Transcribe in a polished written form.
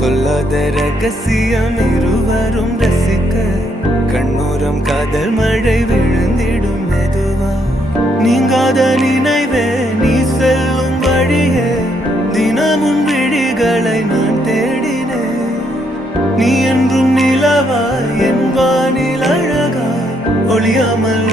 சொல்லாத ரகசியம் இருவரும் ரசிக்க கண்ணோரம் காதல் மழை விழுந்திடும் மெதுவா. நீங்காத நினைவே நீ செல்லும் வழியே தினமும் விழிகளை நான் தேடினேன். நீ என்றும் நிலவாய் என் வானில் அழகாய் ஒளியாமல்